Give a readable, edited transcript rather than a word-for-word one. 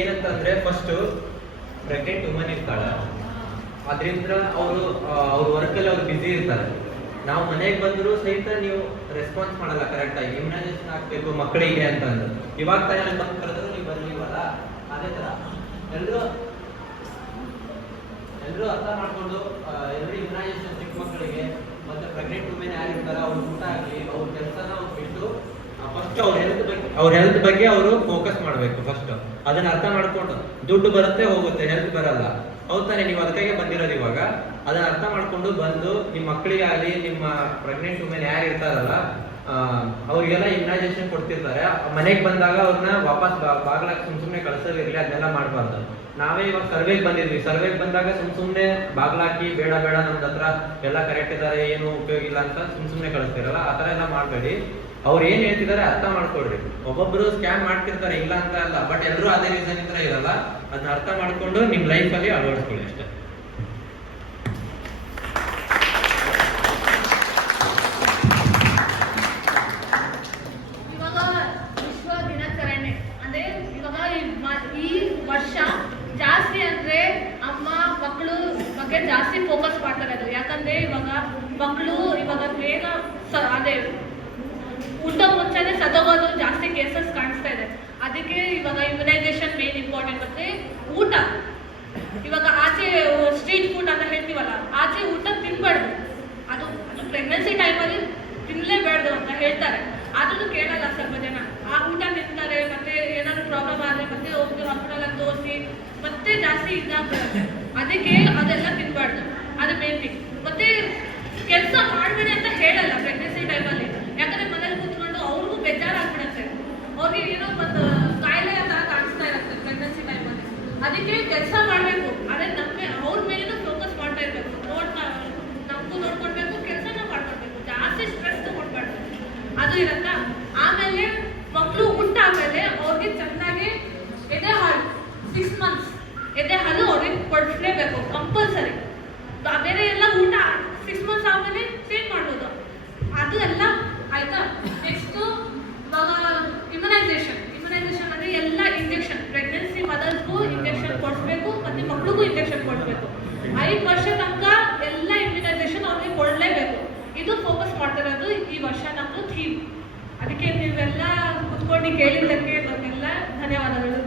ಏನಂತಂದ್ರೆ first pregnant woman ಇರ್ತಾಳೆ, ಅದರಿಂದ ಅವ್ರ ವರ್ಕಲ್ಲಿ ಅವ್ರು ಬಿಸಿ ಇರ್ತಾರೆ. ನಾವು ಮನೆಗೆ ಬಂದರೂ ಸಹಿತ ನೀವು ರೆಸ್ಪಾನ್ಸ್ ಮಾಡಲ್ಲ ಕರೆಕ್ಟಾಗಿ. ಇಮ್ಯುನೈಸೇಷನ್ ಆಗ್ಬೇಕು ಮಕ್ಕಳಿಗೆ ಅಂತಂದು ಇವಾಗ ತಾನೇ ಬಂದು ಕರೆದ್ರು ನೀವು ಬರ್ಲಿವಲ್ಲ. ಅದೇ ಥರ ಎಲ್ಲರೂ ಅರ್ಥ ಮಾಡ್ಕೊಂಡು ಎಲ್ಲರೂ ಇಮ್ಯುನೈಸೇಷನ್ ಚಿಕ್ಕ ಮಕ್ಕಳಿಗೆ ಮತ್ತೆ ಪ್ರೆಗ್ನೆಂಟ್ ವುಮೆನ್ ಯಾರಿರ್ತಾರೆ ಅವ್ರ ಊಟ ಆಗಲಿ ಅವ್ರ ಕೆಲಸನ ಅವ್ರು ಬಿಟ್ಟು ಫಸ್ಟ್ ಅವ್ರ ಹೆಲ್ತ್ ಬಗ್ಗೆ ಅವರು ಫೋಕಸ್ ಮಾಡಬೇಕು. ಫಸ್ಟ್ ಅದನ್ನ ಅರ್ಥ ಮಾಡ್ಕೊಂಡು ದುಡ್ಡು ಬರುತ್ತೆ ಹೋಗುತ್ತೆ, ಹೆಲ್ತ್ ಬರಲ್ಲ. ಹೌದು ತಾನೆ? ನೀವು ಅದಕ್ಕಾಗೆ ಬಂದಿರೋದು. ಇವಾಗ ಅದನ್ನ ಅರ್ಥ ಮಾಡ್ಕೊಂಡು ಬಂದು ನಿಮ್ಮ ಮಕ್ಕಳಿಗಾಗಲಿ ನಿಮ್ಮ ಪ್ರೆಗ್ನೆಂಟ್ ವುಮೆನ್ ಯಾರು ಇರ್ತಾರಲ್ಲ ಅವ್ರಿಗೆಲ್ಲ ಇಮ್ಯುನೈಸೇಷನ್ ಕೊಡ್ತಿರ್ತಾರೆ. ಮನೆಗೆ ಬಂದಾಗ ಅವ್ರನ್ನ ವಾಪಸ್ ಬಾಗ್ಲಾಕ್ ಸುಮ್ಮನೆ ಕಳ್ಸೋದಿರಲಿ, ಅದನ್ನೆಲ್ಲ ಮಾಡಬಾರ್ದು. ನಾವೇ ಇವಾಗ ಸರ್ವೆಗೆ ಬಂದಿದ್ವಿ. ಸರ್ವೆಗೆ ಬಂದಾಗ ಸುಮ್ಮನೆ ಬಾಗ್ಲಾಕಿ ಬೇಡ ನಮ್ದು ಹತ್ರ ಎಲ್ಲ ಕರೆಕ್ಟ್ ಇದ್ದಾರೆ, ಏನು ಉಪಯೋಗ ಇಲ್ಲ ಅಂತ ಸುಮ್ಮನೆ ಕಳಿಸ್ತಿರಲ್ಲ. ಆ ಥರ ಎಲ್ಲ ಮಾಡಬೇಡಿ. ಅವ್ರು ಏನ್ ಹೇಳ್ತಿದ್ದಾರೆ ಅರ್ಥ ಮಾಡ್ಕೊಳ್ರಿ. ಒಬ್ಬೊಬ್ರು ಸ್ಕ್ಯಾಮ್ ಮಾಡ್ತಿರ್ತಾರೆ, ಇಲ್ಲ ಅಂತ ಅಲ್ಲ, ಬಟ್ ಎಲ್ಲರೂ ಅದೇ ರೀಸನ್ ಇಂದ ಇರಲ್ಲ. ಅದನ್ನ ಅರ್ಥ ಮಾಡ್ಕೊಂಡು ನಿಮ್ ಲೈಫ್ ಅಲ್ಲಿ ಅಳವಡಿಸ್ಕೊಳ್ಳಿ ಅಷ್ಟೇ. ಇವಾಗ ವಿಶ್ವ ದಿನಾಚರಣೆ ಅಂದ್ರೆ ಇವಾಗ ಈ ವರ್ಷ ಜಾಸ್ತಿ ಅಂದ್ರೆ ಅಮ್ಮ ಮಕ್ಕಳು ಬಗ್ಗೆ ಜಾಸ್ತಿ ಫೋಕಸ್ ಮಾಡ್ತಾರೆ. ಅದು ಯಾಕಂದ್ರೆ ಇವಾಗ ಮಕ್ಕಳು ಇವಾಗ ಬೇಗ ಅದೇ ಊಟ ಮುಂಚೆನೆ ಸತ್ತೋಗೋದು ಜಾಸ್ತಿ ಕೇಸಸ್ ಕಾಣಿಸ್ತಾ ಇದೆ. ಅದಕ್ಕೆ ಇವಾಗ ಇಮ್ಯುನೈಸೇಷನ್ ಮೇನ್ ಇಂಪಾರ್ಟೆಂಟ್. ಮತ್ತೆ ಊಟ, ಇವಾಗ ಆಚೆ ಸ್ಟ್ರೀಟ್ ಫುಡ್ ಅಂತ ಹೇಳ್ತೀವಲ್ಲ, ಆಚೆ ಊಟ ತಿನ್ಬಾರ್ದು. ಅದು ಪ್ರೆಗ್ನೆನ್ಸಿ ಟೈಮಲ್ಲಿ ತಿನ್ನಲೇಬಾರ್ದು ಅಂತ ಹೇಳ್ತಾರೆ. ಅದನ್ನು ಕೇಳಲ್ಲ ಸ್ವಲ್ಪ ಜನ. ಆ ಊಟ ತಿಂತಾರೆ, ಮತ್ತೆ ಏನಾದ್ರು ಪ್ರಾಬ್ಲಮ್ ಆದರೆ ಮತ್ತೆ ಹೋಗಿ ಹಾಸ್ಪಿಟಲ್ ತೋರಿಸಿ ಮತ್ತೆ ಜಾಸ್ತಿ ಇದಾಗ್ಬಿಡುತ್ತೆ. ಅದಕ್ಕೆ ಅದೆಲ್ಲ ತಿನ್ಬಾರ್ದು. ಅದು ಮೇನ್ ಥಿಂಗ್. ಮತ್ತೆ ಕೆಲಸ ಮಾಡಬೇಡಿ ಅಂತ ಹೇಳಲ್ಲ ಪ್ರೆಗ್ನೆನ್ಸಿ ಟೈಮಲ್ಲಿ. ಯಾಕಂದ್ರೆ ಮನೇಲಿ ಕೂತ್ಕೊಂಡು ಅವ್ರಿಗೂ ಬೇಜಾರಾಗ್ಬಿಡುತ್ತೆ. ಅವ್ರಿಗೆ ಏನೋ ಒಂದು ಕಾಯಿಲೆ ಅಂತ ಕಾಣಿಸ್ತಾ ಇರುತ್ತೆ ಪ್ರೆಗ್ನೆನ್ಸಿ ಟೈಮಲ್ಲಿ. ಅದಕ್ಕೆ ಕೆಲಸ ಮಾಡಬೇಕು. ಅದೇ ಅವ್ರ ಮೇಲೇನೂ ಫೋಕಸ್ ಮಾಡ್ತಾ ಇರಬೇಕು. ನಮಗೂ ನೋಡ್ಕೊಳ್ಬೇಕು, ಕೆಲಸನ ಮಾಡ್ಕೊಳ್ಬೇಕು. ಜಾಸ್ತಿ ಸ್ಟ್ರೆಸ್ ತಗೊಳ್ಬಾರ್ದು. ಅದು ಇರತ್ತಾ. ಆಮೇಲೆ ಮಕ್ಕಳು ಹುಟ್ಟ ಆಮೇಲೆ ಅವ್ರಿಗೆ ಚೆನ್ನಾಗಿ ಎದೆ ಹಾಲು 6 months ಎದೆ ಹಾಲು ಅವ್ರಿಗೆ ಕೊಡಿಸ್ಲೇಬೇಕು ಕಂಪಲ್ಸರಿ. ಬೇರೆ ಎಲ್ಲ ಊಟ 6 months ಆದ್ಮೇಲೆ ಚೇಂಜ್ ಮಾಡ್ಬೋದು. ಅದು ಎಲ್ಲ ಆಯ್ತಾ. ನೆಕ್ಸ್ಟ್ ಇವಾಗ ಇಮ್ಯುನೈಸೇಷನ್ ಅಂದ್ರೆ ಎಲ್ಲ ಇಂಜೆಕ್ಷನ್, ಪ್ರೆಗ್ನೆನ್ಸಿ ಮದರ್ಸ್ಗೂ ಇಂಜೆಕ್ಷನ್ ಕೊಡಿಸ್ಬೇಕು, ಮತ್ತೆ ಮಕ್ಳಿಗೂ ಇಂಜೆಕ್ಷನ್ ಕೊಡಿಸ್ಬೇಕು. 5 ವರ್ಷ ತನಕ ಎಲ್ಲ ಇಮ್ಯುನೈಸೇಷನ್ ಅವ್ರಿಗೆ ಕೊಡಲೇಬೇಕು. ಇದು ಫೋಕಸ್ ಮಾಡ್ತಿರೋದು ಈ ವರ್ಷ ನಮ್ಮದು ಥೀಮ್. ಅದಕ್ಕೆ ನೀವೆಲ್ಲ ಕುತ್ಕೊಂಡು ಕೇಳಿದ್ದಕ್ಕೆ ನಮಗೆಲ್ಲ ಧನ್ಯವಾದಗಳು.